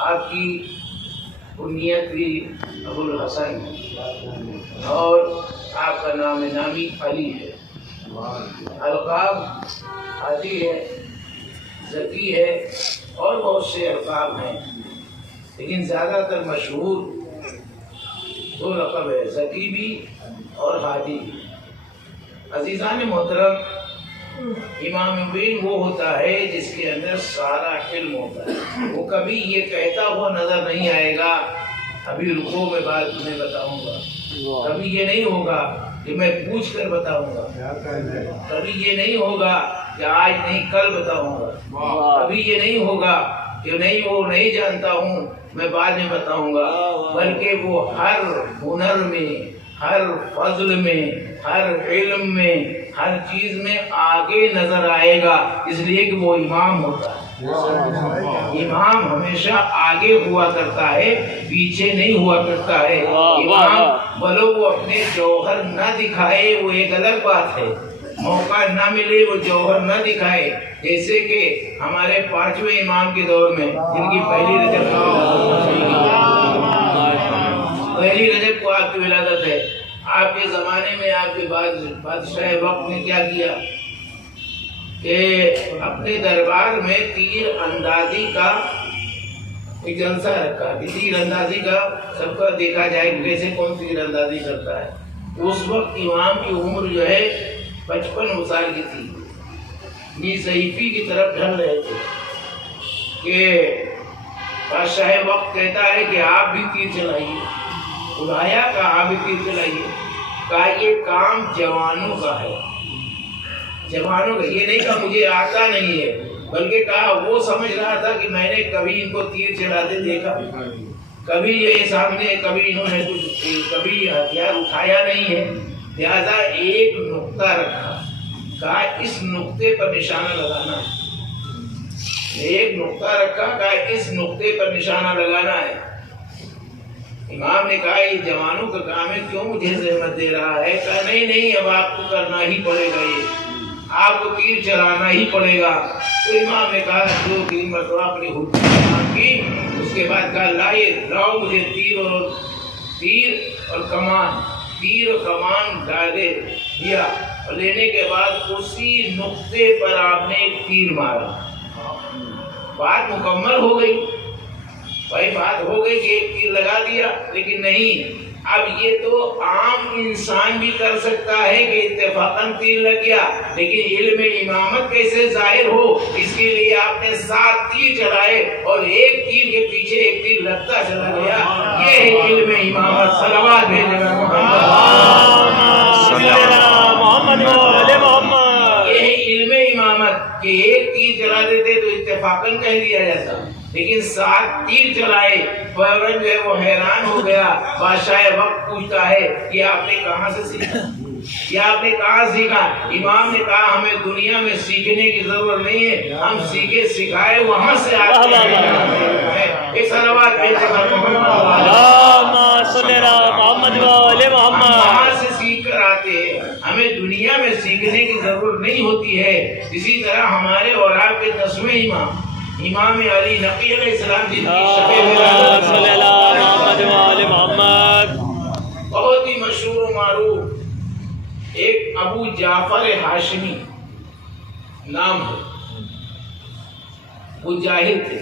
آپ کی بنیت بھی ابو الحسن اور آپ کا نام نامی علی ہے، القاب عادی ہے، ذکی ہے، اور بہت سے القاب ہیں، لیکن زیادہ تر مشہور دو لقب ہے، ذکی بھی اور ہادی بھی۔ عزیزان محترم، امام مبین وہ ہوتا ہے جس کے اندر سارا علم ہوتا ہے، وہ کبھی یہ کہتا ہوا نظر نہیں آئے گا ابھی رکوع میں بات میں بتاؤں گا، کبھی یہ نہیں ہوگا کہ میں پوچھ کر بتاؤں گا، کبھی یہ نہیں ہوگا کہ آج نہیں کل بتاؤں گا، کبھی یہ نہیں ہوگا کہ نہیں وہ نہیں جانتا ہوں میں بعد میں بتاؤں گا، بلکہ وہ ہر ہنر میں، ہر فضل میں، ہر علم میں، ہر چیز میں آگے نظر آئے گا، اس لیے کہ وہ امام ہوتا ہے۔ امام ہمیشہ آگے ہوا کرتا ہے، پیچھے نہیں ہوا کرتا ہے۔ امام بلو وہ اپنے جوہر نہ دکھائے وہ ایک الگ بات ہے، موقع نہ ملے وہ جوہر نہ دکھائے، جیسے کہ ہمارے پانچویں امام کے دور میں جن کی پہلی رجب کو آپ کی ولادت ہے، آپ کے زمانے میں آپ کے بادشاہ وقت نے کیا کیا کہ اپنے دربار میں تیر اندازی کا ایک جلسہ رکھا کہ تیر اندازی کا سب کا دیکھا جائے کہ کیسے کون تیر اندازی کرتا ہے۔ اس وقت امام کی عمر جو ہے 55 سال کی تھی، نیز ضعیفی کی طرف ڈھل رہے تھے کہ بادشاہ وقت کہتا ہے کہ آپ بھی تیر چلائیے، بلایا کہ آپ بھی تیر چلائیے، کہا یہ کام جوانوں کا ہے، جوانوں کا، یہ نہیں کہا مجھے آتا نہیں ہے، بلکہ کہا وہ سمجھ رہا تھا کہ میں نے کبھی ان کو تیر چلاتے دیکھا، کبھی یہ سامنے، کبھی انہوں نے کبھی ہتھیار اٹھایا نہیں ہے، لہذا ایک نقطہ رکھا، کہا اس نقطے پر نشانہ لگانا ہے، ایک نقطہ رکھا، کہا اس نقطے پر نشانہ لگانا ہے۔ امام نے کہا یہ جوانوں کا کام ہے، کیوں مجھے زحمت دے رہا ہے؟ کہا نہیں نہیں، اب آپ کو کرنا ہی پڑے گا، یہ آپ کو تیر چلانا ہی پڑے گا۔ تو امام نے کہا 2-3 مرتبہ اپنی حکم کی، اس کے بعد کہا لاؤ مجھے تیر اور کمان ڈالے دیا، اور لینے کے بعد اسی نقطے پر آپ نے ایک تیر مارا۔ بات مکمل ہو گئی، بھائی بات ہو گئی کہ ایک تیر لگا دیا، لیکن نہیں، اب یہ تو عام انسان بھی کر سکتا ہے کہ اتفاقاً تیر لگ گیا، لیکن علم امامت کیسے ظاہر ہو، اس کے لیے آپ نے 7 تیر چلائے اور ایک تیر کے پیچھے ایک تیر لگتا چلا گیا، یہ ہے علم امامت۔ صلوات بھیجے محمد، یہ ہے علم امامت کہ ایک تیر چلا دیتے تو اتفاقاً کہہ دیا جاتا، لیکن 7 تیر چلائے، فوراً جو ہے وہ حیران ہو گیا۔ بادشاہ وقت پوچھتا ہے کہ آپ نے کہاں سے سیکھا، یہ آپ نے کہاں سیکھا؟ امام نے کہا ہمیں دنیا میں سیکھنے کی ضرورت نہیں ہے، ہم سیکھے سکھائے وہاں سے آتے ہیں۔ ایک صلوات بھیجے محمد، وہاں سے سیکھ کر آتے ہیں، ہمیں دنیا میں سیکھنے کی ضرورت نہیں ہوتی ہے۔ اسی طرح ہمارے اور آپ کے 10ویں امام علی نقی علیہ السلام جن کی بہت ہی مشہور و معروف ایک ابو جعفر ہاشمی نام ہے، وہ جاہل تھے،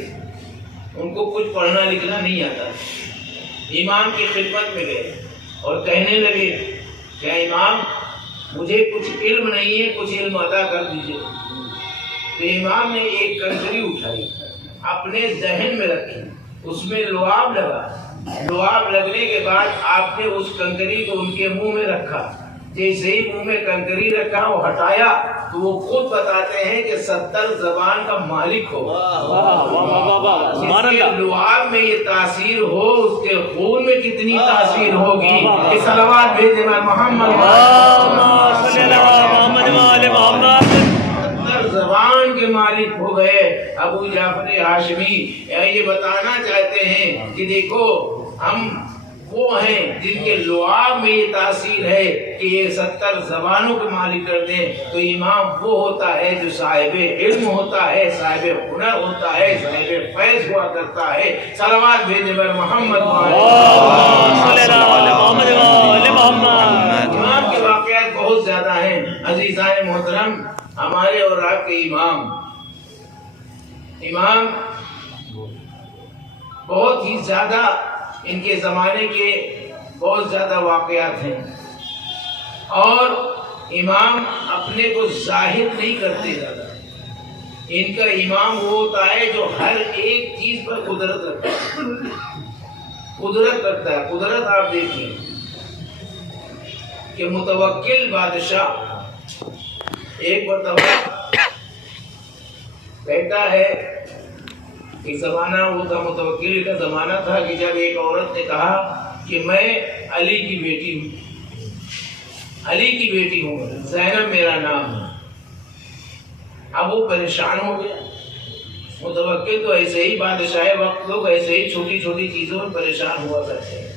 ان کو کچھ پڑھنا لکھنا نہیں آتا، امام کی خدمت میں گئے اور کہنے لگے کہ امام مجھے کچھ علم نہیں ہے، کچھ علم عطا کر دیجیے۔ تو امام نے ایک کنکری اٹھائی، اپنے ذہن میں رکھی، اس میں لعاب لگا، لعاب لگنے کے بعد آپ نے اس کنکری کو ان کے منہ میں رکھا، جیسے ہی منہ میں کنکری رکھا وہ ہٹایا تو وہ خود بتاتے ہیں کہ 70 زبان کا مالک ہو، جس کے لعاب میں یہ تاثیر ہو اس کے خون میں کتنی تاثیر ہوگی۔ یہ صلوات بھیجے محمد، زبان کے مالک ہو گئے ابو جعفر ہاشمی۔ یہ بتانا چاہتے ہیں کہ دیکھو ہم وہ ہیں جن کے لعاب میں یہ تاثیر ہے کہ یہ 70 زبانوں کے مالک کر دیں، تو امام وہ ہوتا ہے جو صاحب علم ہوتا ہے، صاحب ہنر ہوتا ہے، صاحب فیض ہوا کرتا ہے۔ صلوات بھیجے بر محمد امام کے واقعات بہت زیادہ ہیں عزیزان محترم۔ ہمارے اور آپ کے امام بہت ہی زیادہ، ان کے زمانے کے بہت زیادہ واقعات ہیں، اور امام اپنے کو ظاہر نہیں کرتے زیادہ۔ ان کا امام وہ ہوتا ہے جو ہر ایک چیز پر قدرت رکھتا ہے، قدرت آپ دیکھیں کہ متوکل بادشاہ ایک مرتبہ کہتا ہے، ایک زمانہ وہ تھا، متوکل کا زمانہ تھا، کہ جب ایک عورت نے کہا کہ میں علی کی بیٹی ہوں، زینب میرا نام ہے۔ اب وہ پریشان ہو گیا۔ متوکل تو ایسے ہی بادشاہ وقت لوگ ایسے ہی چھوٹی چھوٹی چیزوں میں پریشان ہوا کرتے ہیں،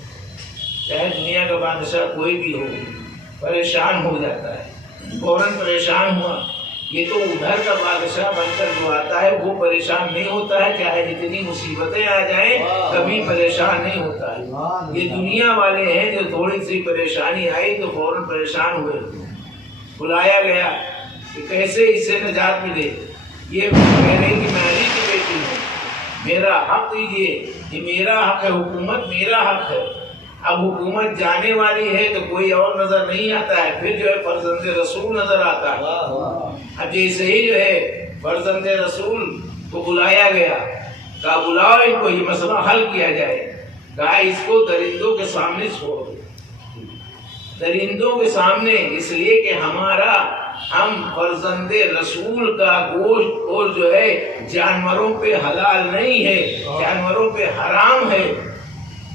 چاہے دنیا کا بادشاہ کوئی بھی ہو، پریشان ہو جاتا ہے، فوراً پریشان ہوا۔ یہ تو ادھر کا بادشاہ بن کر جو آتا ہے وہ پریشان نہیں ہوتا ہے، چاہے جتنی مصیبتیں آ جائیں کبھی پریشان نہیں ہوتا ہے۔ یہ دنیا والے ہیں جو تھوڑی سی پریشانی آئی تو فوراً پریشان ہوئے۔ بلایا گیا کہ کیسے اس سے نجات ملے۔ یہ کہہ رہے کہ میں علی کی بیٹی ہوں، میرا حق دیجیے، یہ میرا حق ہے، حکومت میرا حق ہے۔ اب حکومت جانے والی ہے تو کوئی اور نظر نہیں آتا ہے، پھر جو ہے فرزند رسول نظر آتا ہے۔ اب جیسے ہی جو ہے فرزند رسول کو بلایا گیا، کہا بلاؤ ان کو، یہ مسئلہ حل کیا جائے۔ کہا اس کو درندوں کے سامنے چھوڑ دو، درندوں کے سامنے، اس لیے کہ ہم فرزند رسول کا گوشت اور جو ہے جانوروں پہ حلال نہیں ہے، جانوروں پہ حرام ہے،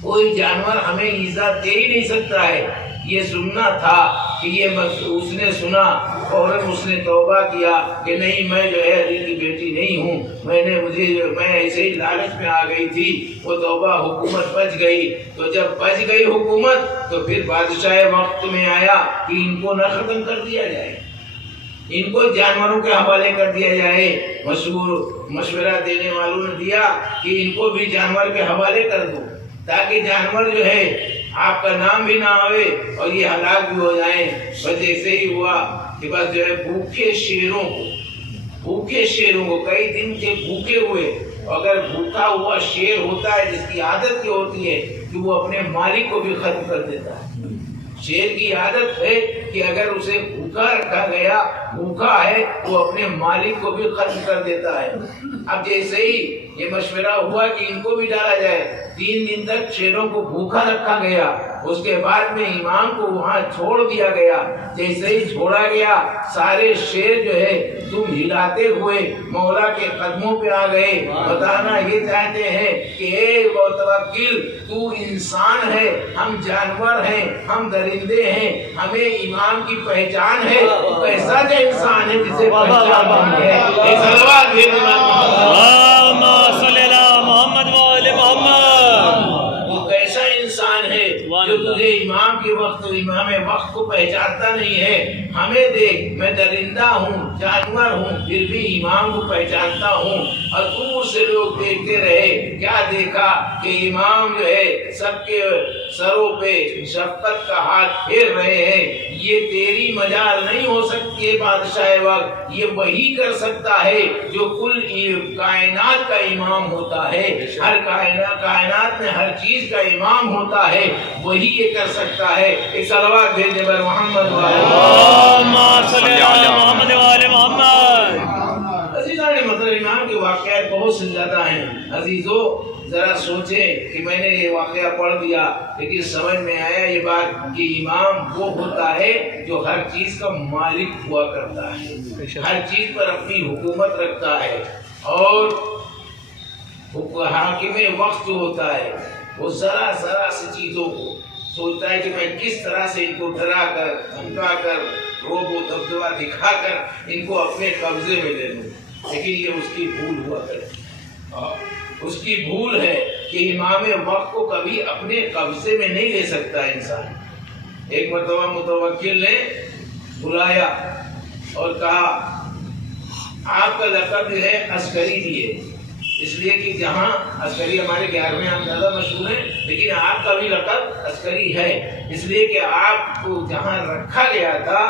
کوئی جانور ہمیں ایزا دے ہی نہیں سکتا ہے۔ یہ سننا تھا کہ یہ اس نے سنا، فوراً اس نے توبہ کیا کہ نہیں، میں جو ہے علی کی بیٹی نہیں ہوں، میں ایسے ہی لالچ میں آ گئی تھی۔ وہ توبہ، حکومت بچ گئی۔ تو جب بچ گئی حکومت تو پھر بادشاہ وقت میں آیا کہ ان کو نہ ختم کر دیا جائے، ان کو جانوروں کے حوالے کر دیا جائے۔ مشورہ دینے والوں نے دیا کہ ان کو بھی جانور کے حوالے کر دو، تاکہ جانور جو ہے آپ کا نام بھی نہ آئے اور یہ ہلاک بھی ہو جائیں۔ بس ایسے ہی ہوا کہ بس جو ہے بھوکے شیروں کو کئی دن کے بھوکے ہوئے، اگر بھوکا ہوا شیر ہوتا ہے جس کی عادت یہ ہوتی ہے کہ وہ اپنے مالک کو بھی ختم کر دیتا ہے۔ شیر کی عادت ہے کہ اگر اسے بھوکا رکھا گیا، بھوکا ہے، وہ اپنے مالک کو بھی ختم کر دیتا ہے۔ اب جیسے ہی یہ مشورہ ہوا کہ ان کو بھی ڈالا جائے، 3 دن تک شیروں کو بھوکا رکھا گیا۔ اس کے بعد میں امام کو وہاں چھوڑ دیا گیا۔ جیسے ہی چھوڑا گیا، سارے شیر جو ہے تم ہلاتے ہوئے مولا کے قدموں پہ آ گئے، بتانا یہ چاہتے ہیں کہ اے متوکل، تو انسان ہے، ہم جانور ہیں، ہم درندے ہیں، ہمیں امام کی پہچان ہے، کیسا جو انسان ہے جسے پہچان نہیں ہے۔ یہ صلوات بھیجو جو تجھے امام کے وقت، امام وقت کو پہچانتا نہیں ہے۔ ہمیں دیکھ، میں درندہ ہوں، جانور ہوں، پھر بھی امام کو پہچانتا ہوں۔ اور دور سے لوگ دیکھتے رہے، کیا دیکھا کہ امام جو ہے سب کے سروں پہ شفقت کا ہاتھ پھیر رہے ہیں۔ یہ تیری مجال نہیں ہو سکتی ہے بادشاہ وقت، یہ وہی کر سکتا ہے جو کل کائنات کا امام ہوتا ہے۔ ہر کائنات میں ہر چیز کا امام ہوتا ہے، وہی یہ کر سکتا ہے۔ ایک صلوات بھیجنے پر محمد عزیزان، مطلب امام کے واقعات بہت سے زیادہ ہیں۔ عزیزو ذرا سوچیں کہ میں نے یہ واقعہ پڑھ دیا لیکن سمجھ میں آیا یہ بات کہ امام وہ ہوتا ہے جو ہر چیز کا مالک ہوا کرتا ہے، ہر چیز پر اپنی حکومت رکھتا ہے۔ اور حاکم وقت جو ہوتا ہے وہ ذرا سی چیزوں کو سوچتا ہے کہ میں کس طرح سے ان کو ڈرا کر، دھمکا کر، روب و دبدبا دکھا کر ان کو اپنے قبضے میں لے لوں، لیکن یہ اس کی بھول ہوا کرتی ہے، اس کی بھول ہے۔ کہ امام وقت کو کبھی اپنے قبضے میں نہیں لے سکتا انسان۔ ایک مرتبہ متوکل نے بلایا اور کہا آپ کا لقب جو ہے عسکری دیے، اس لیے کہ جہاں عسکری ہمارے بہار میں آپ زیادہ مشہور ہیں، لیکن آپ کا بھی لقب عسکری ہے، اس لیے کہ آپ کو جہاں رکھا گیا تھا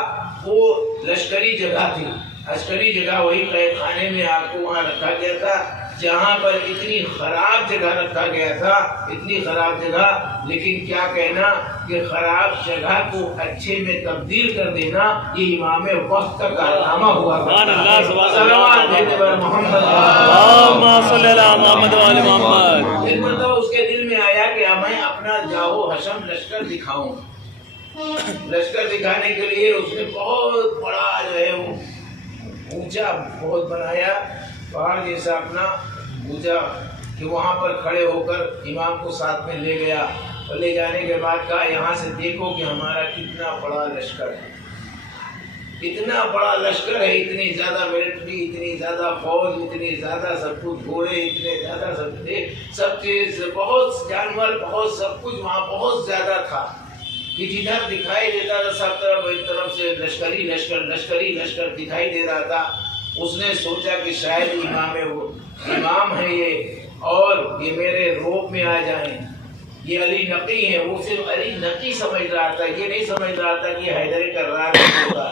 وہ لشکری جگہ تھی، عسکری جگہ وہی قید خانے میں آپ کو وہاں رکھا گیا تھا، جہاں پر اتنی خراب جگہ رکھا گیا تھا، اتنی خراب جگہ، لیکن کیا کہنا کہ خراب جگہ کو اچھے میں تبدیل کر دینا یہ امام وقت کا کارنامہ ہوا تھا۔ ایک مرتبہ اس کے دل میں آیا کہ میں اپنا جاہو حشم لشکر دکھاؤں، لشکر دکھانے کے لیے اس نے بہت بڑا جو ہے وہ اونچا بہت بنایا، پہاڑ جیسا اپنا اونچا، کہ وہاں پر کھڑے ہو کر امام کو ساتھ میں لے گیا، اور لے جانے کے بعد کہا یہاں سے دیکھو کہ ہمارا کتنا بڑا لشکر ہے، اتنا بڑا لشکر ہے، اتنی زیادہ ملٹری، اتنی زیادہ فوج، اتنی زیادہ سب کچھ، گھوڑے اتنے زیادہ سب چیز، بہت جانور، بہت سب کچھ وہاں بہت زیادہ تھا کہ جدھر دکھائی دیتا تھا سب طرف ایک طرف سے لشکری لشکر لشکری لشکر دکھائی دے رہا تھا۔ اس نے سوچا کہ شاید امام ہے یہ، اور یہ میرے روب میں آ جائیں، یہ علی نقی ہے، وہ صرف علی نقی سمجھ رہا تھا، یہ نہیں سمجھ رہا تھا کہ حیدر کرار کا پوتا،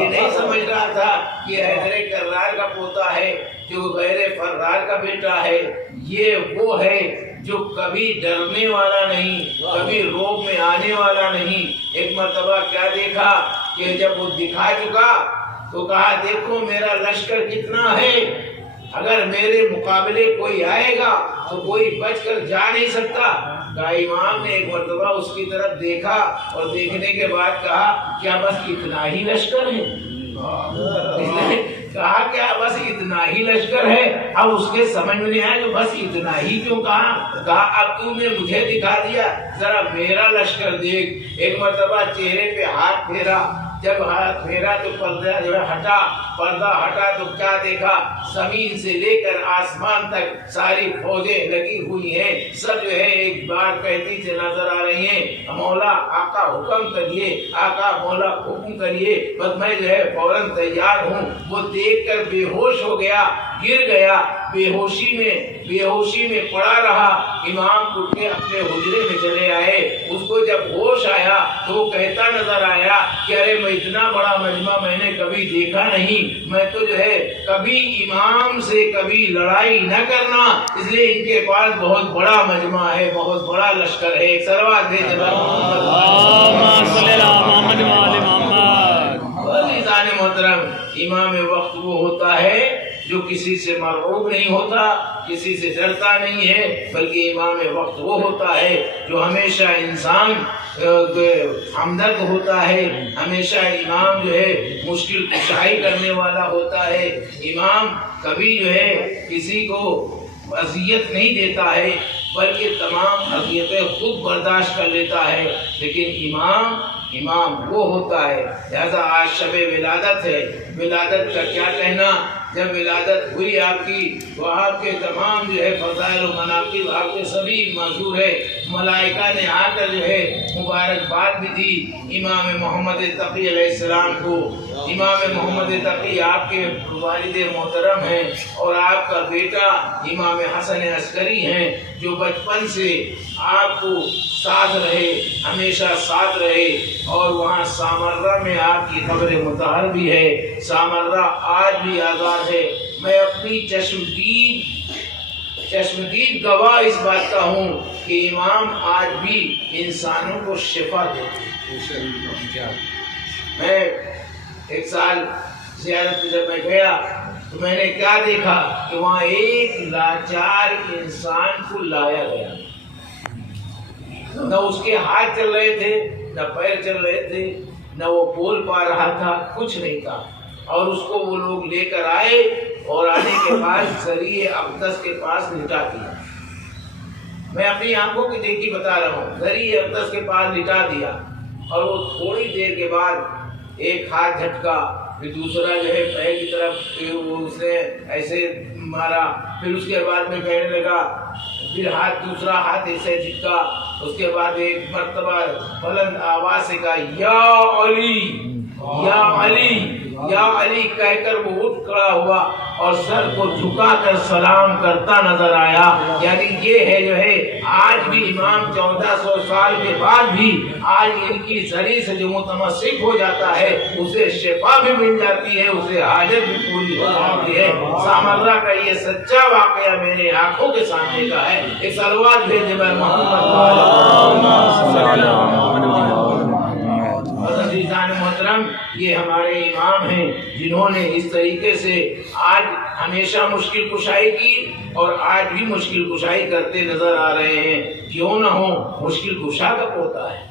یہ نہیں سمجھ رہا تھا کہ حیدر کرار کا پوتا ہے، جو غیر فرار کا بیٹا ہے، یہ وہ ہے جو کبھی ڈرنے والا نہیں، کبھی روب میں آنے والا نہیں۔ ایک مرتبہ کیا دیکھا کہ جب وہ دکھا چکا تو کہا دیکھو میرا لشکر کتنا ہے، اگر میرے مقابلے کوئی آئے گا تو کوئی بچ کر جا نہیں سکتا۔ کہا امام نے ایک مرتبہ اس کی طرف دیکھا اور دیکھنے کے بعد کہا کیا بس اتنا ہی لشکر ہے؟ کہا کیا بس اتنا ہی لشکر ہے؟ اب اس کے سمجھ میں نہیں آیا کہ بس اتنا ہی کیوں کہا اب تو نے مجھے دکھا دیا، ذرا میرا لشکر دیکھ۔ ایک مرتبہ چہرے پہ ہاتھ پھیرا، جب ہاتھ پھیرا تو پردہ جو ہے ہٹا، پردہ ہٹا تو کیا دیکھا، زمین سے لے کر آسمان تک ساری فوجیں لگی ہوئی ہیں، سب جو ہے ایک بار کہتی سے نظر آ رہی ہیں، مولا آقا حکم کریے، آقا مولا حکم کریے، بس میں جو ہے فوراً تیار ہوں۔ وہ دیکھ کر بے ہوش ہو گیا، گر گیا، بے ہوشی میں پڑا رہا۔ امام اٹھ کے اپنے حجرے میں چلے آئے، اس کو جب ہوش آیا تو وہ کہتا نظر آیا کہ ارے میں اتنا بڑا مجمع میں نے کبھی دیکھا نہیں، میں تو جو ہے کبھی امام سے کبھی لڑائی نہ کرنا، اس لیے ان کے پاس بہت بڑا مجمع ہے، بہت بڑا لشکر ہے۔ ایک سلوات دے جناب محترم، امام وقت وہ ہوتا ہے جو کسی سے مرعوب نہیں ہوتا، کسی سے ڈرتا نہیں ہے، بلکہ امام وقت وہ ہوتا ہے جو ہمیشہ انسان ہمدرد ہوتا ہے، ہمیشہ امام جو ہے مشکل کشائی کرنے والا ہوتا ہے، امام کبھی جو ہے کسی کو اذیت نہیں دیتا ہے بلکہ تمام اذیتیں خود برداشت کر لیتا ہے، لیکن امام وہ ہوتا ہے۔ لہذا آج شب ولادت ہے، ولادت کا کیا کہنا، جب ولادت ہوئی آپ کی تو آپ کے تمام جو ہے فضائل و مناقب آپ کے سبھی مشہور ہے، ملائکہ نے آ کر جو ہے مبارکباد بھی دی امام محمد تقی علیہ السلام کو۔ امام محمد تقی آپ کے والد محترم ہیں اور آپ کا بیٹا امام حسن عسکری ہیں، جو بچپن سے آپ کو ساتھ رہے، ہمیشہ ساتھ رہے، اور وہاں سامرہ میں آپ کی قبر مطہر بھی ہے۔ سامرہ آج بھی آزاد ہے۔ میں اپنی چشمدید گواہ اس بات کا ہوں کہ امام آج بھی انسانوں کو شفا دیتے ہیں۔ میں ایک سال زیارت جب میں گیا تو میں نے کیا دیکھا کہ وہاں ایک لاچار انسان کو لایا گیا، نہ اس کے ہاتھ چل رہے تھے، نہ پیر چل رہے تھے، نہ وہ بول پا رہا تھا، کچھ نہیں تھا، اور اس کو وہ لوگ لے کر آئے اور آنے کے بعد ذریعہ اقدس کے پاس لٹا دیا۔ میں اپنی آنکھوں کی دیکھی بتا رہا ہوں، ذریعہ اقدس کے پاس لٹا دیا، اور وہ تھوڑی دیر کے بعد ایک ہاتھ جھٹکا، پھر دوسرا جو ہے پیر کی طرف اس نے ایسے مارا. پھر اس کے بعد میں کہنے لگا، پھر دوسرا ہاتھ ایسے جھٹکا. اس کے بعد ایک مرتبہ بلند آواز سے کہا، یا علی یا علی یا علی کہہ کر وہ اٹھ کھڑا ہوا اور سر کو جھکا کر سلام کرتا نظر آیا. یعنی یہ ہے جو ہے آج بھی امام 1400 سال کے بعد بھی آج ان کی زری سے جو متمسک ہو جاتا ہے اسے شفا بھی مل جاتی ہے، اسے حاجت بھی پوری ہو جاتی ہے. سامرہ کا یہ سچا واقعہ میرے آنکھوں کے سامنے کا ہے. ایک صلوات بھیجے میں محترم، یہ ہمارے امام ہیں جنہوں نے اس طریقے سے آج ہمیشہ مشکل کشائی کی اور آج بھی مشکل کشائی کرتے نظر آ رہے ہیں. کیوں نہ ہو، مشکل کشا کا پوتا ہے،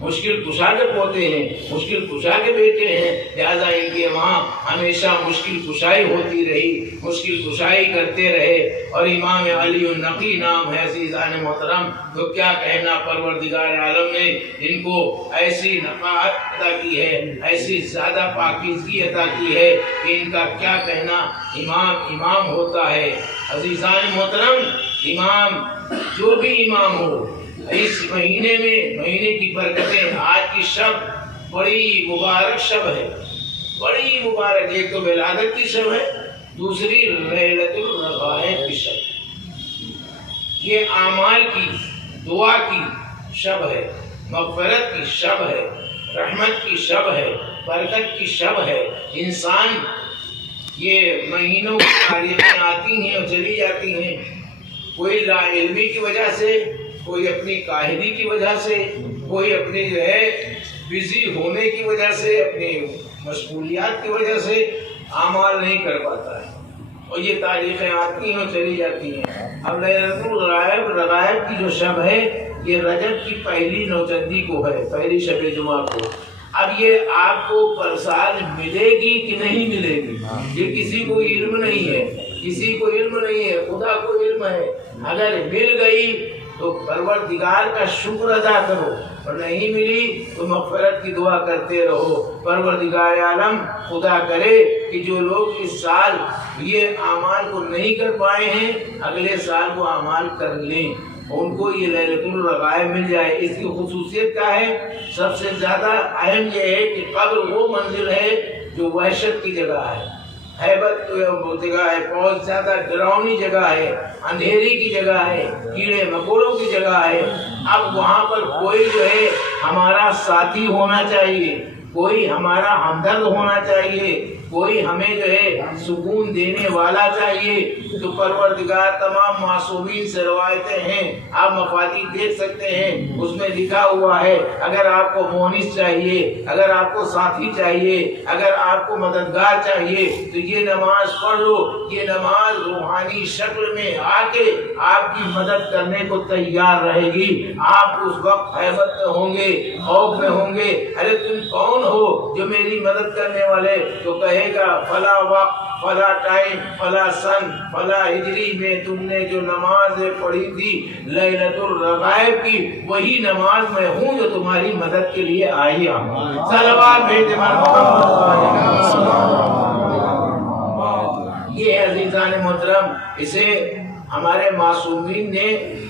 مشکل کشا کے پوتے ہیں، مشکل کشا کے بیٹے ہیں، لہذا ان کے وہاں ہمیشہ مشکل کشائی ہوتی رہی، مشکل کشائی کرتے رہے. اور امام علی النقی نام ہے عزیزان محترم. تو کیا کہنا، پروردگار عالم نے ان کو ایسی نقاہت عطا کی ہے، ایسی زیادہ پاکیزگی عطا کی ہے کہ ان کا کیا کہنا. امام ہوتا ہے عزیزان محترم. امام جو بھی امام ہو، اس مہینے میں مہینے کی برکتیں، آج کی شب بڑی مبارک شب ہے، بڑی مبارک. ایک تو ولادت کی شب ہے، دوسری لیلۃ الرغائب کی شب. یہ اعمال کی، دعا کی شب ہے، مغفرت کی شب ہے، رحمت کی شب ہے، برکت کی شب ہے. انسان یہ مہینوں کی تاریخیں آتی ہیں اور چلی جاتی ہیں، کوئی لا علمی کی وجہ سے، کوئی اپنی کاہلی کی وجہ سے، کوئی اپنی جو ہے بزی ہونے کی وجہ سے، اپنی مشغولیات کی وجہ سے اعمال نہیں کر پاتا ہے اور یہ تاریخیں آتی ہیں اور چلی جاتی ہیں. اب لیلۃ الرغائب کی جو شب ہے یہ رجب کی پہلی نوچندی کو ہے، پہلی شب جمعہ کو. اب یہ آپ کو پر سال ملے گی کہ نہیں ملے گی یہ کسی کو علم نہیں ہے، کسی کو علم نہیں ہے، خدا کو علم ہے. اگر مل گئی تو پروردگار کا شکر ادا کرو، اور نہیں ملی تو مغفرت کی دعا کرتے رہو. پروردگار عالم خدا کرے کہ جو لوگ اس سال یہ اعمال کو نہیں کر پائے ہیں اگلے سال وہ اعمال کر لیں، ان کو یہ لیلۃ الرغائب مل جائے. اس کی خصوصیت کیا ہے؟ سب سے زیادہ اہم یہ ہے کہ قبر وہ منزل ہے جو وحشت کی جگہ ہے، ہیبت جگہ ہے، بہت زیادہ ڈراؤنی جگہ ہے، اندھیری کی جگہ ہے، کیڑے مکوڑوں کی جگہ ہے. اب وہاں پر کوئی جو ہے ہمارا ساتھی ہونا چاہیے، کوئی ہمارا ہمدرد ہونا چاہیے، کوئی ہمیں جو ہے سکون دینے والا چاہیے. تو پروردگار تمام معصومین سے روایتیں ہیں، آپ مفاتیح دیکھ سکتے ہیں، اس میں لکھا ہوا ہے اگر آپ کو مونس چاہیے، اگر آپ کو ساتھی چاہیے، اگر آپ کو مددگار چاہیے تو یہ نماز پڑھ لو. یہ نماز روحانی شکل میں آ کے آپ کی مدد کرنے کو تیار رہے گی. آپ اس وقت ہیبت میں ہوں گے، خوف میں ہوں گے، ارے تم کون ہو جو میری مدد کرنے والے؟ تو کہے گا فلاں وقت، فلاں ٹائم، فلاں سن، فلاں ہجری میں تم نے جو نماز پڑھی تھی لیلۃ الرغائب کی، وہی نماز میں ہوں جو تمہاری مدد کے لیے آئی ہوں. صلوات بھیجے یہ عزیزان محترم. اسے ہمارے معصومین نے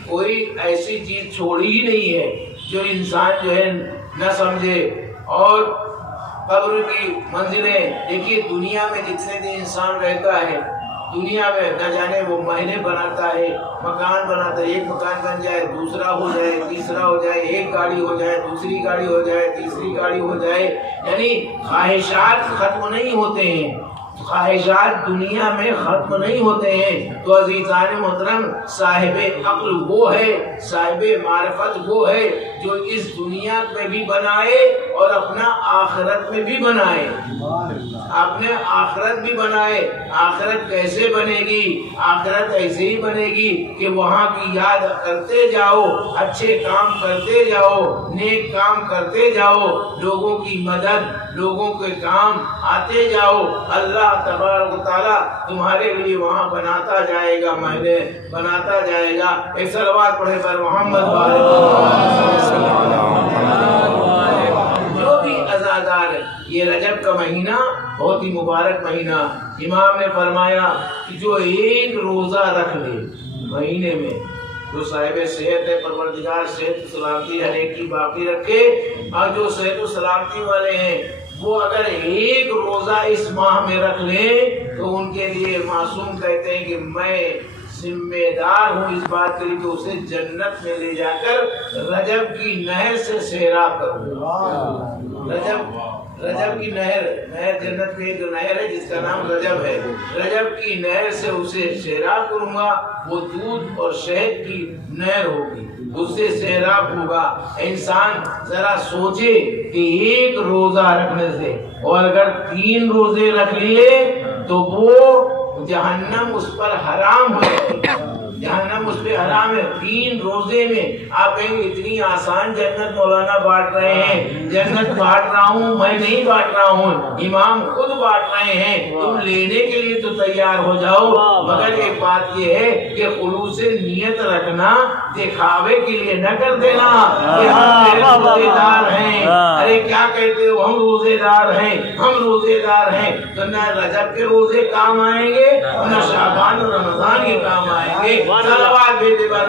کوئی ایسی چیز چھوڑی ہی نہیں ہے جو انسان جو ہے نہ سمجھے. اور قبر کی منزلیں دیکھیے، دنیا میں جتنے دن انسان رہتا ہے دنیا میں نہ جانے وہ محلیں بناتا ہے، مکان بناتا ہے، ایک مکان بن جائے دوسرا ہو جائے، تیسرا ہو جائے، ایک گاڑی ہو جائے، دوسری گاڑی ہو جائے، تیسری گاڑی ہو جائے. یعنی خواہشات ختم نہیں ہوتے ہیں، خواہشات دنیا میں ختم نہیں ہوتے ہیں. تو عزیزان محترم، صاحب عقل وہ ہے، صاحب معرفت وہ ہے جو اس دنیا میں بھی بنائے اور اپنا آخرت میں بھی بنائے، اپنے آخرت بھی بنائے. آخرت کیسے بنے گی؟ آخرت ایسے ہی بنے گی کہ وہاں کی یاد کرتے جاؤ، اچھے کام کرتے جاؤ، نیک کام کرتے جاؤ، لوگوں کی مدد، لوگوں کے کام آتے جاؤ. اللہ تبارک و تعالیٰ تمہارے لیے وہاں بناتا جائے گا، محلے بناتا جائے گا. ایک صلوات پڑھے پر محمد جو بھی عزادار ہے. یہ رجب کا مہینہ بہت ہی مبارک مہینہ، امام نے فرمایا کہ جو ایک روزہ رکھ لے مہینے میں، جو صاحب صحت ہے پروردگار صحت و سلامتی ہر ایک کی باقی رکھے، اور جو صحت و سلامتی والے ہیں وہ اگر ایک روزہ اس ماہ میں رکھ لیں تو ان کے لیے معصوم کہتے ہیں کہ میں ذمہ دار ہوں اس بات کے لیے کہ اسے جنت میں لے جا کر رجب کی نہر سے سیراب کروں۔ رجب کی نہر جنت میں جو نہر ہے جس کا نام رجب ہے، رجب کی نہر سے اسے سیراب کروں گا۔ وہ دودھ اور شہد کی نہر ہوگی، اس سے سیراب ہوگا۔ انسان ذرا سوچے کہ ایک روزہ رکھنے سے، اور اگر 3 روزے رکھ لیے تو وہ جہنم اس پر حرام ہو جائے گی، جہنم اس پہ حرام ہے۔ 3 روزے میں آپ کہیں گے اتنی آسان جنت مولانا بانٹ رہے ہیں، جنت بانٹ رہا ہوں میں نہیں بانٹ رہا ہوں، امام خود بانٹ رہے ہیں، تم لینے کے لیے تو تیار ہو جاؤ، مگر ایک بات یہ ہے کہ خلوص نیت رکھنا، دکھاوے کے لیے نہ کر دینا کہ ہم روزے دار ہیں۔ ارے کیا کہتے ہو، ہم روزے دار ہیں، ہم روزے دار ہیں، تو نہ رجب کے روزے کام آئیں گے نہ شعبان اور رمضان کے کام آئیں گے۔ صلوات بھیجے بر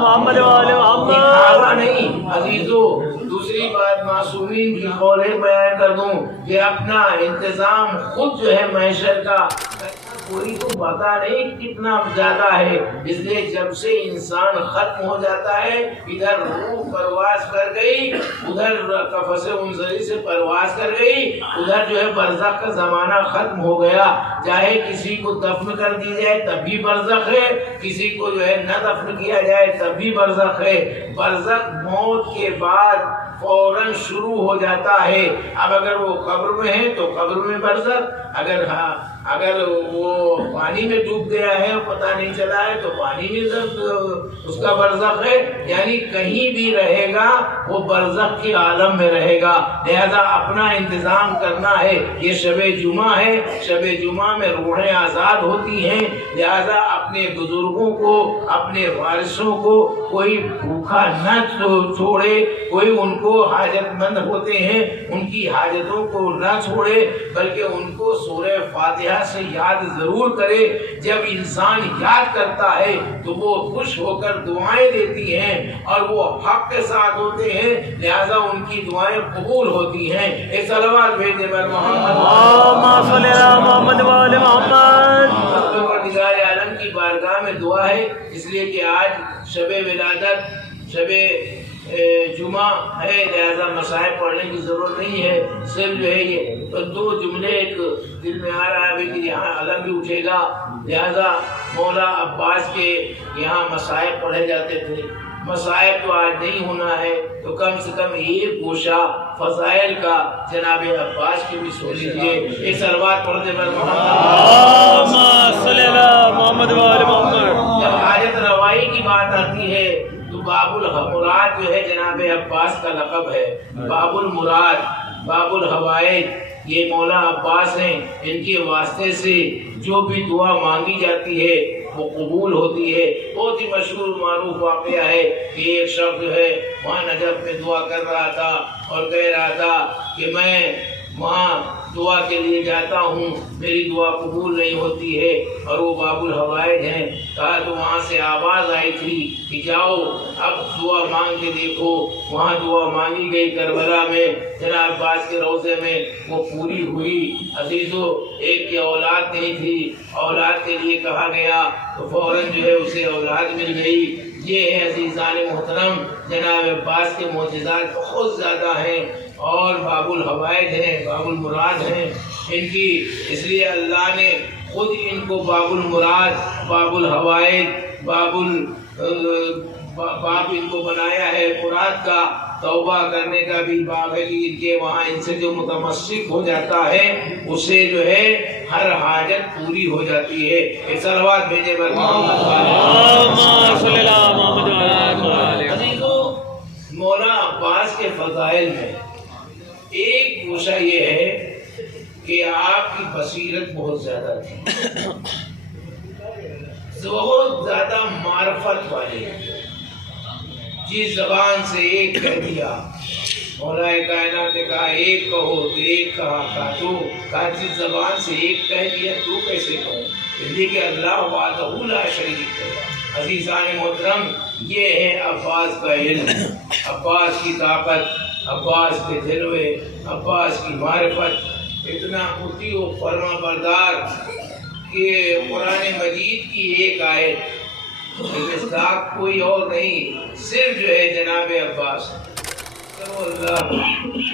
محمد دکھاوا نہیں عزیزو۔ دوسری بات معصومین کی قول بیان کر دوں کہ اپنا انتظام خود جو ہے معیشت کا کوئی تو پتا نہیں کتنا زیادہ ہے، اس لیے جب سے انسان ختم ہو جاتا ہے، ادھر روح پرواز کر گئی، ادھر قفس انزلی سے پرواز کر گئی، ادھر جو ہے برزخ کا زمانہ ختم ہو گیا۔ چاہے کسی کو دفن کر دی جائے تب بھی برزخ ہے، کسی کو جو ہے نہ دفن کیا جائے تب بھی برزخ ہے۔ برزخ موت کے بعد فوراً شروع ہو جاتا ہے۔ اب اگر وہ قبر میں ہے تو قبر میں برزخ، اگر وہ پانی میں ڈوب گیا ہے اور پتہ نہیں چلا ہے تو پانی میں اس کا برزخ ہے، یعنی کہیں بھی رہے گا وہ برزخ کے عالم میں رہے گا۔ لہذا اپنا انتظام کرنا ہے۔ یہ شب جمعہ ہے، شب جمعہ میں روحیں آزاد ہوتی ہیں، لہذا اپنے بزرگوں کو، اپنے وارثوں کو کوئی بھوکا نہ چھوڑے، کوئی ان کو حاجت مند ہوتے ہیں ان کی حاجتوں کو نہ چھوڑے، بلکہ ان کو سورہ فاتحہ سے یاد ضرور کرے۔ جب انسان یاد کرتا ہے تو وہ خوش ہو کر دعائیں دیتی ہیں اور وہ حق کے ساتھ ہوتے ہیں، لہذا ان کی دعائیں قبول ہوتی ہیں۔ ایک صلوات بھیجے بر محمد وآل محمد۔ پروردگار عالم کی بارگاہ میں دعا ہے، اس لیے کہ آج شب ولادت، شب جمعہ ہے، لہذا مصائب پڑھنے کی ضرورت نہیں ہے، صرف جو ہے یہ 2 جملے ایک دل میں آ رہا ہے کہ یہاں علم بھی اٹھے گا، لہذا مولا عباس کے یہاں مصائب پڑھے جاتے تھے۔ مصائب تو آج نہیں ہونا ہے تو کم سے کم ایک گوشہ فضائل کا جناب عباس کی بھی سن لیجیے۔ ایک صلوات پڑھ دے بر محمد۔ جب حاجت روائی کی بات آتی ہے تو باب المراد جو ہے جناب عباس کا لقب ہے، باب المراد، باب الحوائج، یہ مولا عباس ہیں، ان کے واسطے سے جو بھی دعا مانگی جاتی ہے وہ قبول ہوتی ہے۔ بہت ہی مشہور معروف واقعہ ہے کہ ایک شخص جو ہے وہاں نجف میں دعا کر رہا تھا اور کہہ رہا تھا کہ میں وہاں دعا کے لیے جاتا ہوں، میری دعا قبول نہیں ہوتی ہے، اور وہ باب الحوائج ہیں۔ کہا تو وہاں سے آواز آئی تھی کہ جاؤ اب دعا مانگ کے دیکھو۔ وہاں دعا مانگی گئی کربلا میں، جناب عباس کے روضے میں، وہ پوری ہوئی۔ عزیزو، ایک کی اولاد نہیں تھی، اولاد کے لیے کہا گیا تو فوراً جو ہے اسے اولاد مل گئی۔ یہ ہے عزیزان محترم، جناب عباس کے معجزات بہت زیادہ ہیں اور باب الحوائج ہیں، باب المراد ہیں ان کی، اس لیے اللہ نے خود ان کو باب المراد، باب الحوائج، باب ان کو بنایا ہے مراد کا۔ توبہ کرنے کا بھی باب ہے کہ ان کے وہاں ان سے جو متمسک ہو جاتا ہے اسے جو ہے ہر حاجت پوری ہو جاتی ہے۔ ایک صلوات بھیجے بر عزیزو، مولا عباس کے فضائل میں ایک گوشہ یہ ہے کہ آپ کی بصیرت بہت زیادہ تھی، بہت زیادہ معرفت والے، جس زبان سے ایک کہہ دیا مولا کائنات نے کہا ایک کہو تو ایک کہا تو کاچی زبان سے ایک کہہ دیا تو کیسے کہوں؟ ہندی کے اللہ وحدہ لا شریک ہے۔ عزیزان محترم، یہ ہے عباس کا علم، عباس کی طاقت، عباس کے جلوے، عباس کی معرفت، اتنا مطیع و فرما بردار کہ قرآن مجید کی ایک آیت مصداق کوئی اور نہیں، صرف جو ہے جناب عباس۔ کرو اللہ،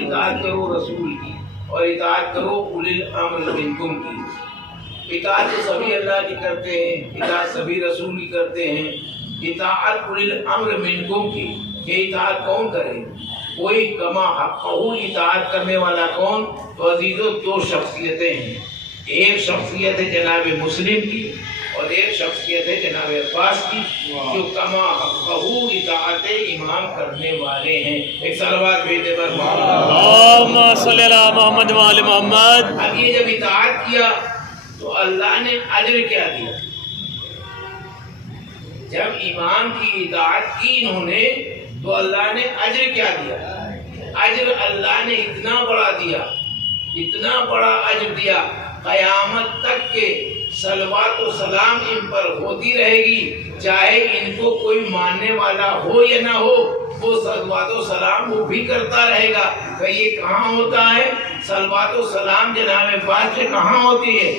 اطاعت کرو رسول کی، اور اطاعت کرو اولی الامر منکم کی۔ اطاعت تو سبھی اللہ کی کرتے ہیں، اطاعت سبھی رسول کی کرتے ہیں، اطاعت اولی الامر منکم کی۔ یہ اطاعت کون کرے؟ کوئی کما حقہ اطاعت کرنے والا کون؟ تو عزیزو دو شخصیتیں ہیں، ایک شخصیت ہے جناب مسلم کی اور ایک شخصیت ہے جناب عباس کی، جو کما حقہ اطاعت امام کرنے والے ہیں۔ ایک صلوات بھیجے پر اللہم صلی اللہ محمد و آل محمد۔ اب یہ جب اطاعت کیا تو اللہ نے اجر کیا دیا؟ جب امام کی اطاعت کی انہوں نے تو اللہ نے اجر کیا دیا؟ اجر اللہ نے اتنا بڑا دیا، اتنا بڑا اجر دیا، قیامت تک کے صلوات و سلام ان پر ہوتی رہے گی، چاہے ان کو کوئی ماننے والا ہو یا نہ ہو، وہ صلوات و سلام وہ بھی کرتا رہے گا۔ کہ یہ کہاں ہوتا ہے صلوات و سلام جناب عباس سے؟ کہاں ہوتی ہے؟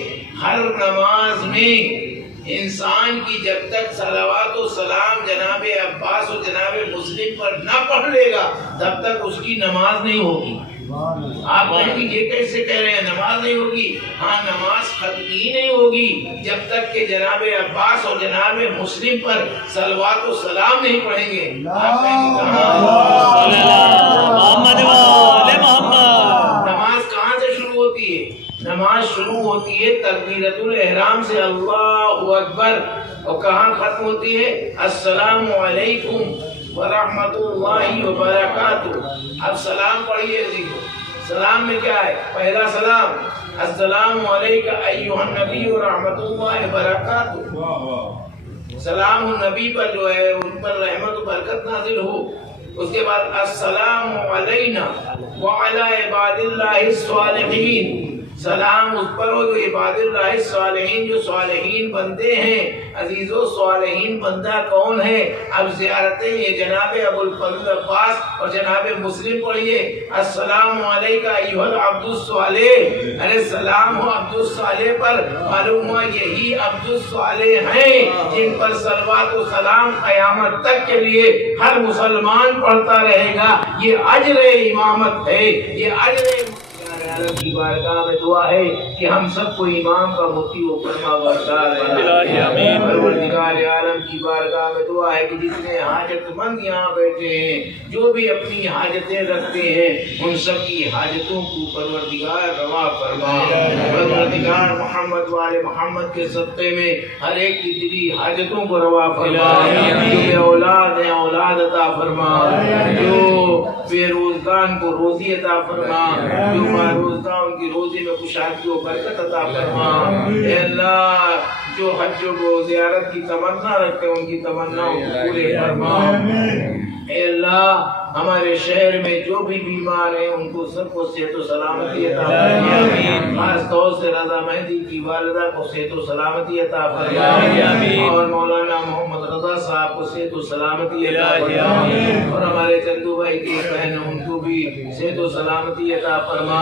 ہر نماز میں انسان کی جب تک صلوات و سلام جناب عباس و جناب مسلم پر نہ پڑھ لے گا تب تک اس کی نماز نہیں ہوگی۔ آپ کہیں گے یہ کیسے کہہ رہے ہیں نماز نہیں ہوگی؟ ہاں، نماز ختم ہی نہیں ہوگی جب تک کہ جناب عباس اور جناب مسلم پر صلوات و سلام نہیں پڑھیں گے۔ آپ کہیں گے محمد و آل محمد۔ نماز کہاں سے شروع ہوتی ہے؟ نماز شروع ہوتی ہے تکبیرۃ الاحرام سے، اللہ اکبر، اور کہاں ختم ہوتی ہے؟ السلام علیکم ورحمۃ اللہ وبرکاتہ۔ اب سلام پڑھیے جی، سلام میں کیا ہے؟ پہلا سلام السلام علیکم ایھا النبی ورحمۃ اللہ وبرکاتہ، سلام النبی پر جو ہے ان پر رحمت و برکت نازل ہو۔ اس کے بعد السلام علینا وعلی عباد اللہ الصالحین، سلام اس پر ہو جو عباد اللہ الصالحین، جو صالحین بندے ہیں۔ عزیزو صالحین بندہ کون ہے؟ اب زیارتیں یہ جناب ابو الفضل عباس اور جناب مسلم پڑھیے السلام علیکہ ایھا العبد الصالح، ارے سلام ہو عبد الصالح پر، معلوم ہوا یہی عبد الصالح ہیں جن پر صلوات و سلام قیامت تک کے لیے ہر مسلمان پڑھتا رہے گا۔ یہ اجر امامت ہے، یہ اجر کی بارگاہ میں دعا ہے کہ ہم سب کو امام کا مطیع و فرما بردار ہے۔ پروردگار عالم کی بارگاہ میں دعا ہے کہ جتنے حاجت مند یہاں بیٹھے ہیں، جو بھی اپنی حاجتیں رکھتے ہیں، ان سب کی حاجتوں کو پروردگار روا فرما۔ پروردگار محمد والے محمد کے صدقے میں ہر ایک کی دلی حاجتوں کو روا فرما۔ جو بے اولاد ہیں اولاد عطا فرما، جو بے روزگار کو روزی عطا فرما، جو روزگار ان کی روزی میں خوشحالی و برکت عطا فرما۔ اے اللہ، جو حج و زیارت کی تمنا رکھتے ہیں ان کی تمناؤں کو پورے فرما۔ اے اللہ، ہمارے شہر میں جو بھی بیمار ہیں ان کو سب کو صحت و سلامتی عطا فرما۔ خاص طور سے رضا مہدی کی والدہ کو صحت و سلامتی عطا فرما، اور مولانا محمد رضا صاحب کو صحت و سلامتی عطا فرما، اور ہمارے چندو بھائی کی بہن ان کو بھی صحت و سلامتی عطا فرما۔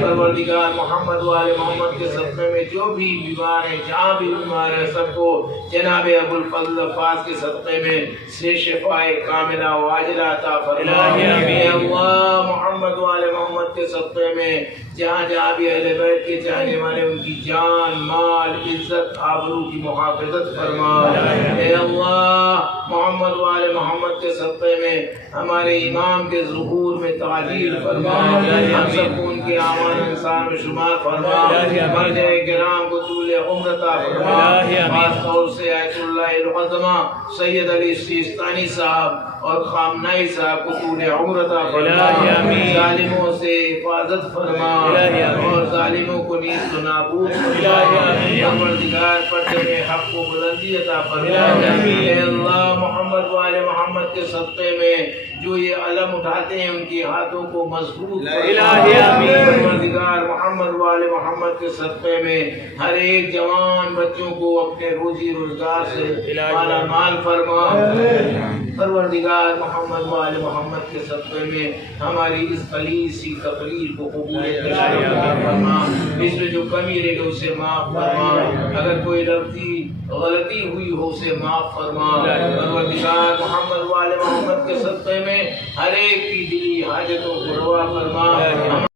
پروردگار محمد والے محمد کے صدقے میں جو بھی بیمار ہیں، جہاں بھی بیمار ہیں، سب کو جناب ابو الفضل عباس کے صدقے میں سے شفائے کاملہ و عاجلہ عطا فرما۔ اے اللہ، محمد والے محمد کے صدقے میں جہاں جہاں بھی اہل بیت کے چاہنے والے ان کی جان مال عزت آبرو کی محافظت فرما۔ اے اللہ، محمد والے محمد کے صدقے میں ہمارے امام کے ظہور میں تعجیل فرما، ہم سب کو ان کے اعمال انسان میں شمار فرما، مرجع کرام کو طول عمر عطا فرما۔ خاص طور سے آیت اللہ العظمہ سید علی سیستانی صاحب اور خامنائی صاحب کو طول عمر عطا فرما، ظالموں سے حفاظت فرما اور ظالموں کو نیست و نابود فرما۔ پروردگار پردے میں حق کو بلندی عطا فرما۔ اے اللہ، محمد والے محمد کے صدقے میں جو یہ علم اٹھاتے ہیں ان کے ہاتھوں کو مضبوط الہی آمین۔ پروردگار محمد والے محمد کے صدقے میں ہر ایک جوان بچوں کو اپنے روزی روزگار سے مالا مال فرما۔ پروردگار محمد والے محمد کے صدقے میں ہماری اس قلیل سی تقریر کو قبول فرما، اس میں جو کمی رہے گی اسے معاف فرما، اگر کوئی غلطی ہوئی ہو اسے معاف فرما۔ پروردگار محمد والے محمد کے صدقے میں ہر ایک کی دلی حاجتوں کو روا فرما۔